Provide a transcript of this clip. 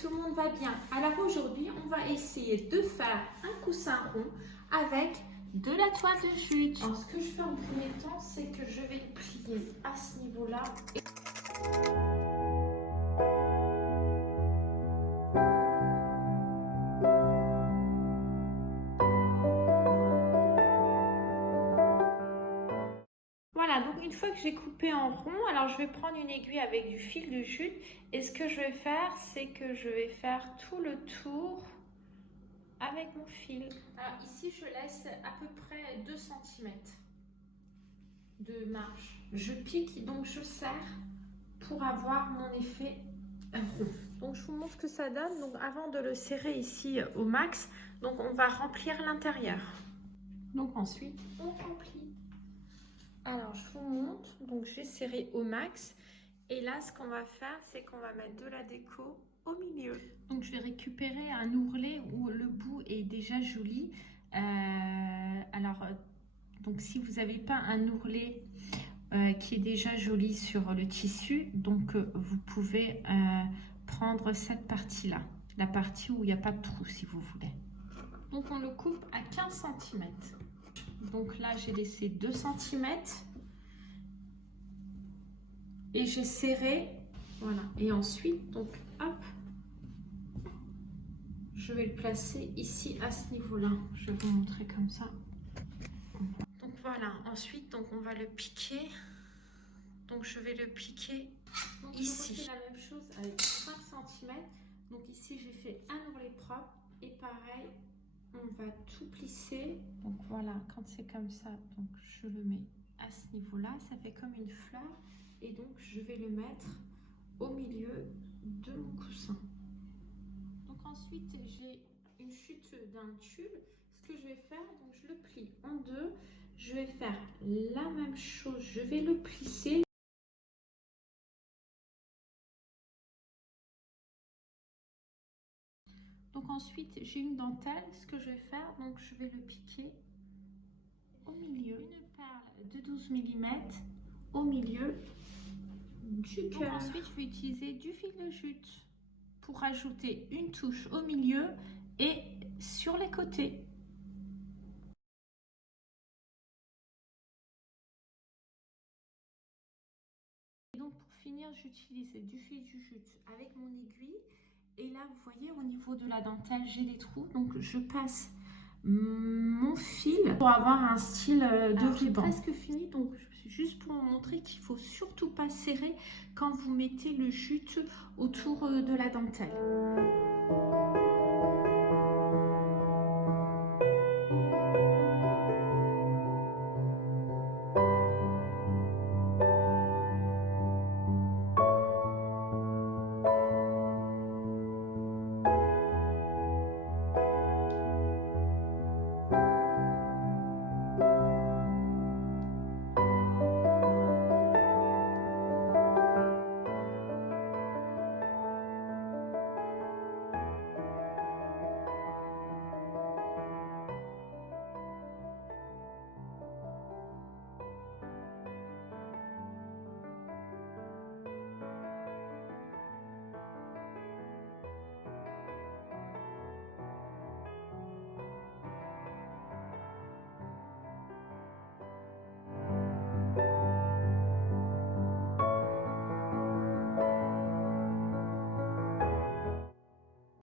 tout le monde va bien. Alors aujourd'hui, on va essayer de faire un coussin rond avec de la toile de jute. Alors, ce que je fais en premier temps, c'est que je vais le plier à ce niveau-là. Voilà, donc une fois que j'ai coupé en rond, alors je vais prendre une aiguille avec du fil de jute. Et ce que je vais faire, c'est que je vais faire tout le tour avec mon fil. Alors ici, je laisse à peu près 2 cm de marge. Je pique, donc je serre pour avoir mon effet rond. Donc je vous montre ce que ça donne. Donc avant de le serrer ici au max, donc on va remplir l'intérieur. Donc ensuite, on remplit. Alors je vous montre, donc j'ai serré au max. Et là, ce qu'on va faire, c'est qu'on va mettre de la déco au milieu. Donc je vais récupérer un ourlet où le bout est déjà joli. Donc si vous n'avez pas un ourlet qui est déjà joli sur le tissu, donc vous pouvez prendre cette partie-là, la partie où il n'y a pas de trou si vous voulez. Donc on le coupe à 15 cm. Donc là, j'ai laissé 2 cm et j'ai serré, voilà. Et ensuite, donc hop, je vais le placer ici à ce niveau-là. Je vais vous montrer comme ça. Donc voilà, ensuite donc on va le piquer. Donc je vais le piquer donc, ici. Je refais la même chose avec 5 cm. Donc ici j'ai fait un ourlet propre et pareil, on va tout plisser. Donc voilà, quand c'est comme ça, donc je le mets à ce niveau-là, ça fait comme une fleur et donc je vais le mettre au milieu de mon coussin. Donc ensuite j'ai une chute d'un tulle. Ce que je vais faire, donc je le plie en deux. Je vais faire la même chose, je vais le plisser. Donc ensuite j'ai une dentelle. Ce que je vais faire, donc je vais le piquer au milieu. Une perle de 12 mm au milieu du cœur. Ensuite je vais utiliser du fil de jute pour rajouter une touche au milieu et sur les côtés. Et donc pour finir, j'utilise du fil de jute avec mon aiguille. Et là, vous voyez, au niveau de la dentelle, j'ai des trous. Donc je passe mon fil pour avoir un style de ruban. Presque fini, donc juste pour vous montrer qu'il ne faut surtout pas serrer quand vous mettez le jute autour de la dentelle.